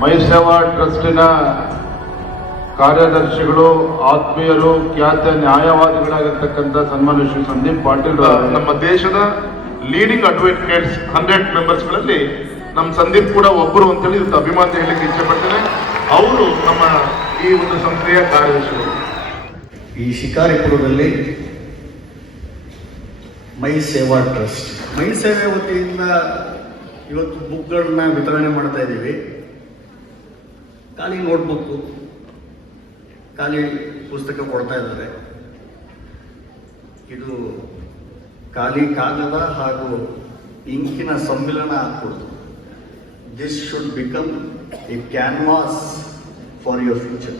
ಮೈ ಸೇವಾ ಟ್ರಸ್ಟಿನ ಕಾರ್ಯದರ್ಶಿಗಳು, ಆತ್ಮೀಯರು, ಖ್ಯಾತ ನ್ಯಾಯವಾದಿಗಳಾಗಿರ್ತಕ್ಕಂಥ ಸನ್ಮಾನ್ಯ ಶ್ರೀ ಸಂದೀಪ್ ಪಾಟೀಲ್ ನಮ್ಮ ದೇಶದ ಲೀಡಿಂಗ್ ಅಡ್ವೊಕೇಟ್ಸ್ 100 ಮೆಂಬರ್ಸ್ಗಳಲ್ಲಿ ನಮ್ಮ ಸಂದೀಪ್ ಕೂಡ ಒಬ್ಬರು ಅಂತೇಳಿ ಇವತ್ತು ಅಭಿಮಾನ ಹೇಳಲಿಕ್ಕೆ ಇಚ್ಛೆ ಪಡ್ತೇನೆ. ಅವರು ನಮ್ಮ ಈ ಒಂದು ಸಂಸ್ಥೆಯ ಕಾರ್ಯದರ್ಶಿಗಳು. ಈ ಶಿಕಾರಿಪುರದಲ್ಲಿ ಮೈ ಸೇವಾ ಟ್ರಸ್ಟ್, ಮೈ ಸೇವೆ ವತಿಯಿಂದ ಇವತ್ತು ಬುಕ್ಗಳನ್ನ ವಿತರಣೆ ಮಾಡ್ತಾ ಇದ್ದೀವಿ. ಖಾಲಿ ನೋಟ್ಬುಕ್ಕು, ಖಾಲಿ ಪುಸ್ತಕ ಕೊಡ್ತಾ ಇದ್ದಾರೆ. ಇದು ಖಾಲಿ ಕಾಗದ ಹಾಗೂ ಇಂಕಿನ ಸಮ್ಮಿಲನ ಆಗ್ತದೆ. This should become A canvas for your future.